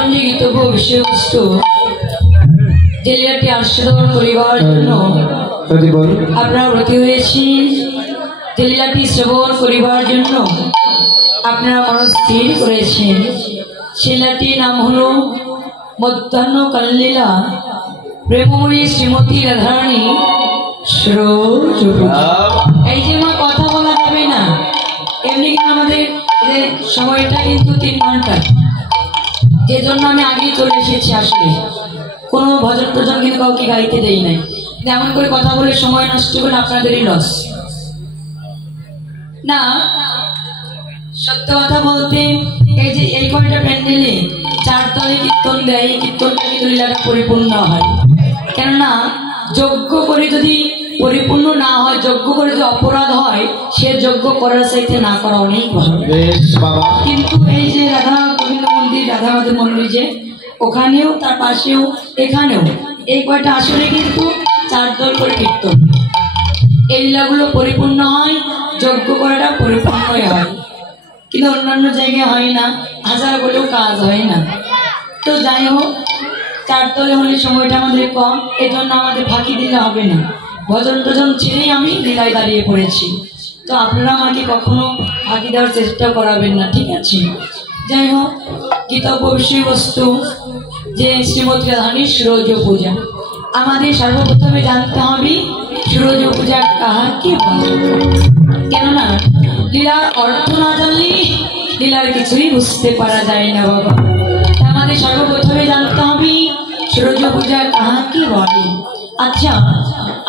এখন যে গীতব্য বিষয়বস্তু যে লীলাটি আস্বাদন করিবার জন্য আপনারা ব্রতী হয়েছি, যে লীলাটি শ্রবণ করিবার জন্য আপনারা মনস্থির করেছেন, সেই লীলাটির নাম হলো মধ্যাহ্ন কাললীলা প্রেমময়ী শ্রীমতী রাধারানী সরোজপূজা। এই যে মা কথা বলা যাবে না, এমনি কিন্তু আমাদের সময়টা কিন্তু 3 ঘন্টা, যে জন্য আমি আগেই চলে এসেছি। আসলে কোনো ভজন টজন কিন্তু কাউকে গাইতে দেই নাই, এমন করে কথা বলে সময় নষ্ট করে আপনাদেরই লস না। সত্য কথা বলতে এই যে এই কয়টা প্যান্ডেলে 4 তলে কীর্তন দেয়, এই কীর্তনটা কিন্তু লীলাটা পরিপূর্ণ হয়। কেননা যজ্ঞ করে যদি পরিপূর্ণ না হয়, যজ্ঞ করে যদি অপরাধ হয়, সে যজ্ঞ করার চাইতে না করা অনেক ভালো। কিন্তু এই যে রাধা গোবিন্দ মন্দির, রাধা মাধব মন্দির, যে ওখানেও তার পাশেও এখানেও এই কয়টা আসলে কিন্তু 4 দল করে কীর্তন, এই লীলাগুলো পরিপূর্ণ হয়, যজ্ঞ করাটা পরিপূর্ণই হয়। কিন্তু অন্যান্য জায়গায় হয় না, হাজার বলেও কাজ হয় না। তো যাই হোক, 4 তলে হলে সময়টা আমাদের কম, এজন্য আমাদের ফাঁকি দিলে হবে না। ভজন টজন ছেড়েই আমি লীলায় দাঁড়িয়ে পড়েছি। তো আপনারা আমাকে কখনো ফাঁকি দেওয়ার চেষ্টা করাবেন না, ঠিক আছে? যাই হোক, গীতব্য বিষয়বস্তু যে শ্রীমতী রাধারানী সরোজপূজা। আমাদের সর্বপ্রথমে জানতে হবে সরোজপূজা কাহাকে বলে। কেননা লীলার অর্থ না জানলে লীলার কিছুই বুঝতে পারা যায় না বাবা। আমাদের সর্বপ্রথমে জানতে হবে সরোজপূজা কাহাকে বলে। আচ্ছা,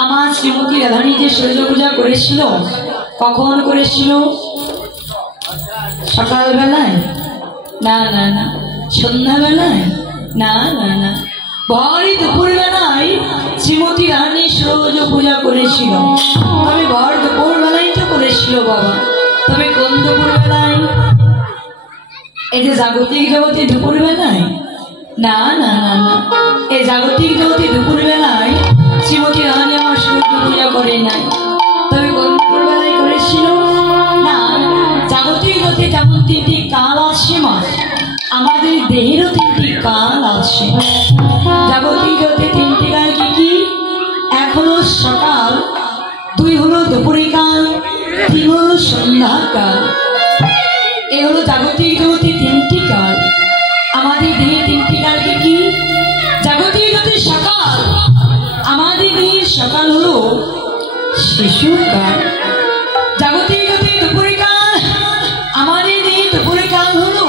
আমার শ্রীমতী রাধারানী যে সরোজপূজা করেছিল, কখন করেছিল? সকালবেলায়? না না না। সন্ধ্যাবেলায়? না না না। ভরি দুপুর বেলায় শ্রীমতী রাধারানী সরোজপূজা করেছিল। তবে ভর দুপুর বেলায় তো করেছিল বাবা। তবে কোন দুপুর বেলায়? এই যে জাগতিক জগতে দুপুর বেলায়? না না না না। এই জাগতিক জগতে দুপুর বেলায় শ্রীমতী রাধারানী আমার সরোজপূজা করে নাই। তবে কোন দুপুর বেলায় করেছিল? না, জাগতিক জগতে যেমন 3টি কাল আছে মা, আমাদের দেহেরও 3টি কাল আছে। জাগতিক জগতে 3টি কাল কি কি? 1 হলো সকাল, 2 হলো দুপুরকাল, 3 হলো সন্ধ্যাকাল। এই হলো জাগতিক জগতে 3টি কাল। আমাদের দেহে 3টি কাল কি কি? জাগতিক জগতে সকাল, আমাদের দেহের সকাল হলো শিশুকাল। জাগতিক জগতে দুপুরকাল, আমাদের দেহে দুপুরকাল হলো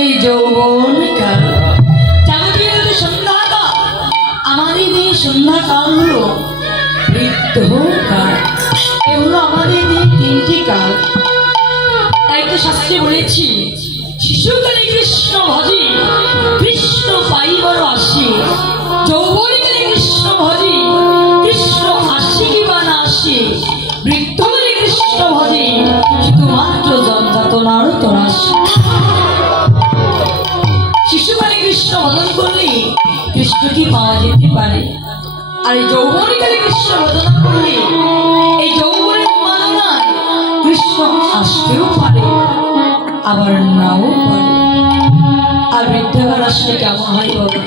এই যৌবনকাল। জাগতিক জগতে সন্ধ্যাকাল, আমাদের দেহে সন্ধ্যাকাল হলো বৃদ্ধকাল। এগুলো আমাদের দেহে 3টি কাল। তাই তো শাস্ত্রে বলেছি, শিশুকালে কৃষ্ণ ভজি, কৃষ্ণ পাইবার আসি। যৌবনকালে কৃষ্ণ ভজি, কৃষ্ণ আসি কি বা না আসি। বৃদ্ধকালে কৃষ্ণ ভজি, শুধুমাত্র যন্ত্রণার তরাসি। শিশুকালে কৃষ্ণ ভজন করলে কৃষ্ণকে পাওয়া যেতে পারে, আর এই যৌবনকালে কৃষ্ণ ভজন করলে এই যৌবনের মাননায় কৃষ্ণ আসতেও পারে, আবার নাও পারে। আর বৃদ্ধকাল আসলে কেমন হয় বাবা?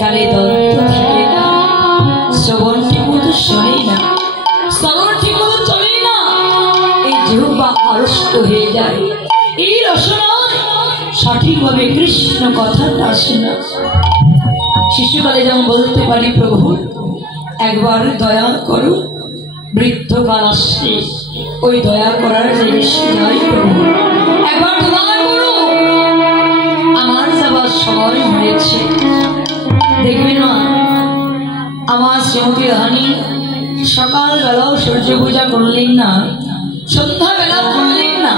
গালে দন্ত থাকে না, শ্রবণ ঠিক মতো শোনে না, শ্রবণ ঠিক মতো চলে না, এই জিহ্বা আড়ষ্ট হয়ে যায়। এই রসনায় সঠিকভাবে কৃষ্ণ কথাটা আসে না। শিশুকালে যেমন বলতে পারি, প্রভু একবার দয়া করো, বৃদ্ধকাল আসছে ওই দয়া করার জিনিস নয় প্রভু, একবার দয়া করো, আমার যাবার সময় হয়েছে। দেখবেন না, আমার শ্রীমতী রাধারানী সকালবেলাও সূর্য পূজা করলেন না, সন্ধ্যাবেলাও করলেন না,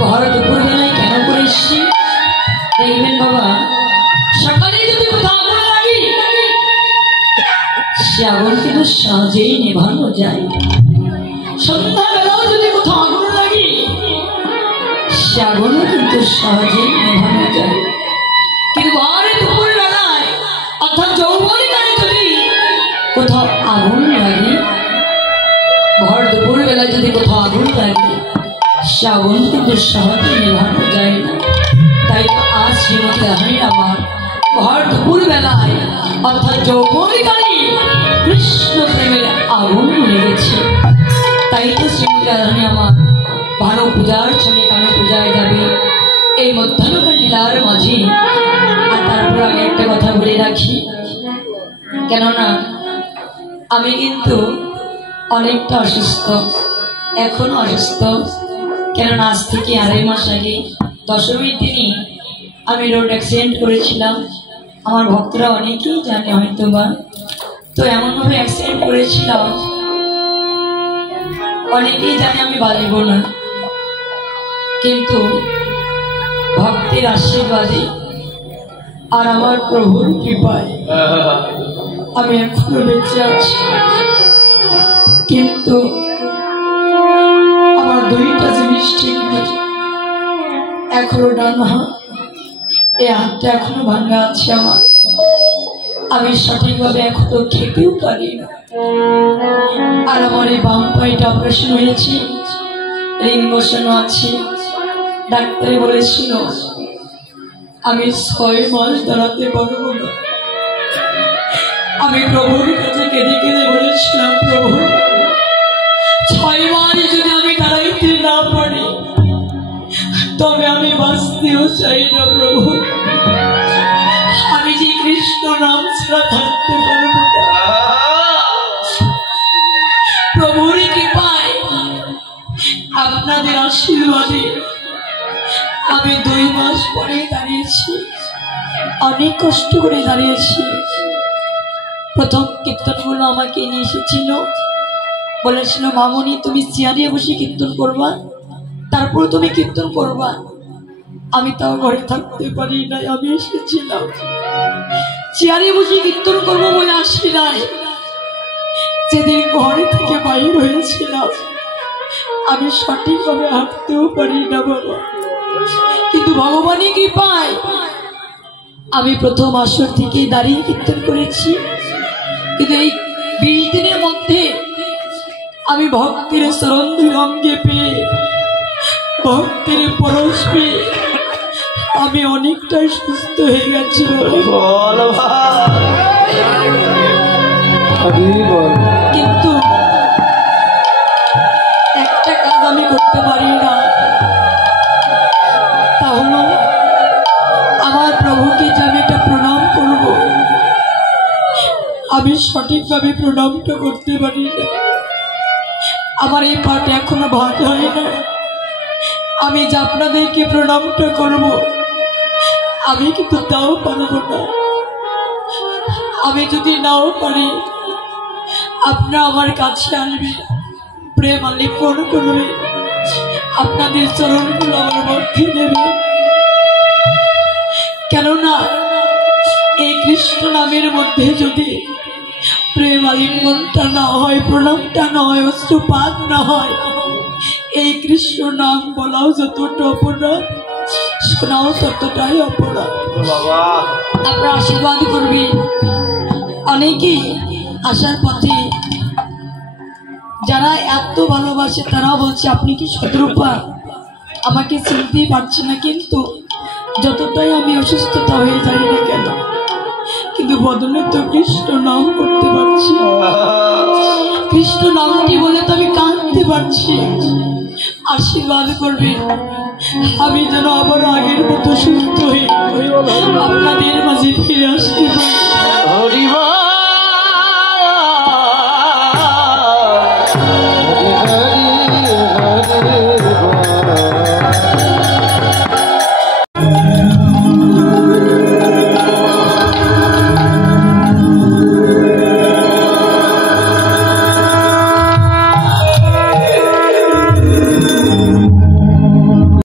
ভর দুপুর বেলায় কেন করেছি? দেখবেন বাবা, সকালে যদি কোথাও আগুন লাগে, সে আগুন কিন্তু সহজেই নেভানো যায়। সন্ধ্যাবেলাও যদি কোথাও আগুন লাগে, সে আগুনও কিন্তু সহজেই নেভানো যায়। কিন্তু ভর দুপুর বেলায় অর্থাৎ যৌবনকালে যদি কোথাও আগুন লাগে, ভর দুপুর বেলায় যদি কোথাও আগুন লাগে, সে আগুন কিন্তু সহজে নেভানো যায় না। তাই তো আজ শ্রীমতী রাধারানী ভর দুপুর বেলায় অর্থাৎ যৌবনকালে কৃষ্ণ প্রেমের আগুন লেগেছে। তাই তো শ্রীমতী রাধারানী আমার ভালো পূজার চলে কানে পূজায় যাবে এই মধ্যাহ্নকাল লীলার মাঝে। আর তারপর আগে একটা কথা বলে রাখি, কেননা আমি কিন্তু অনেকটা অসুস্থ, এখনো অসুস্থ। কেননা আজ থেকে 2.5 মাস আগে দশমীর দিনই আমি রোড অ্যাক্সিডেন্ট করেছিলাম। আমার ভক্তরা অনেকেই জানে হয়তো বা। তো এমনভাবে অ্যাক্সিডেন্ট করেছিলাম, অনেকেই জানে আমি বাঁচব না, কিন্তু ভক্তের আশীর্বাদে আর আমার প্রভুর কৃপায় আমি এখনো বেঁচে আছি। কিন্তু আমার 2টা জিনিস ঠিক নেই, এখনো ডান হাত, এই হাতটা এখনো ভাঙা আছে আমার। আমি সঠিকভাবে এখনো খেতেও পারি না। আর আমার এই বাম পায়েটা অপারেশন হয়েছে, রিং বসানো আছে। ডাক্তারে বলেছিল আমি 6 মাস দাঁড়াতে পারবো না। আমি প্রভুর কাছে কেঁদে কেঁদে বলেছিলাম, প্রভু 6 মাস যদি আমি দাঁড়াইতে না পারি তবে আমি বাঁচতেও চাই না প্রভু। আমি যে কৃষ্ণ নাম ছাড়া থাকতে পারবো না। প্রভুর কৃপায় আপনাদের আশীর্বাদে আমি 2 মাস পরে দাঁড়িয়েছি, অনেক কষ্ট করে দাঁড়িয়েছি। প্রথম কীর্তনগুলো আমাকে নিয়ে এসেছিল, বলেছিল মামনি তুমি চেয়ারে বসে কীর্তন করবা, তারপর তুমি কীর্তন করবা। আমি তাও ঘরে থাকতে পারি নাই, আমি এসেছিলাম চেয়ারে বসে কীর্তন করবো বলে আসি নাই। যেদিন ঘরে থেকে বাইর হয়েছিলাম আমি সঠিকভাবে হাঁটতেও পারি না বাবা, কিন্তু ভগবানের কৃপায় আমি প্রথম আসর থেকে দাঁড়িয়ে কীর্তন করেছি। কিন্তু এই 20 দিনের মধ্যে আমি ভক্তের চরণ অঙ্গে পেয়ে, ভক্তের পরশ পেয়ে আমি অনেকটাই সুস্থ হয়ে গেছি। কিন্তু একটা কাজ আমি করতে পারি না, তা হলো আমার প্রভুকে যে আমি একটা প্রণাম করব, আমি সঠিকভাবে প্রণামটা করতে পারি না। আমার এই পাটা এখনো ভাত হয় না। আমি যে আপনাদেরকে প্রণামটা করব আমি কিন্তু তাও পারবো না। আমি যদি নাও পারি আপনারা আমার কাছে আসবে, প্রেম আলিঙ্গন করবে, আপনাদের চরণগুলো আমার মধ্যে নেবে। কেননা এই কৃষ্ণ নামের মধ্যে যদি প্রেম আলিঙ্গনটা না হয়, প্রণামটা না হয়, অশ্রুপাত না হয়, এই কৃষ্ণ নাম বলাও যতটা অপরাধ, শোনাও ততটাই অপরাধ। আপনারা আশীর্বাদ করবেন। অনেকেই আসার পথে যারা এত ভালোবাসে তারাও বলছে আপনি কি শতরূপা, আমাকে চিনতেই পারছে না। কিন্তু যতটাই আমি অসুস্থতা হয়ে যাই না কেন, কিন্তু বদলে তো কৃষ্ণ নাম করতে পারছি, কৃষ্ণ নামটি বলে তো আমি কাঁদতে পারছি। আশীর্বাদ করবেন আমি যেন আবার আগের মতো সুস্থ হয়ে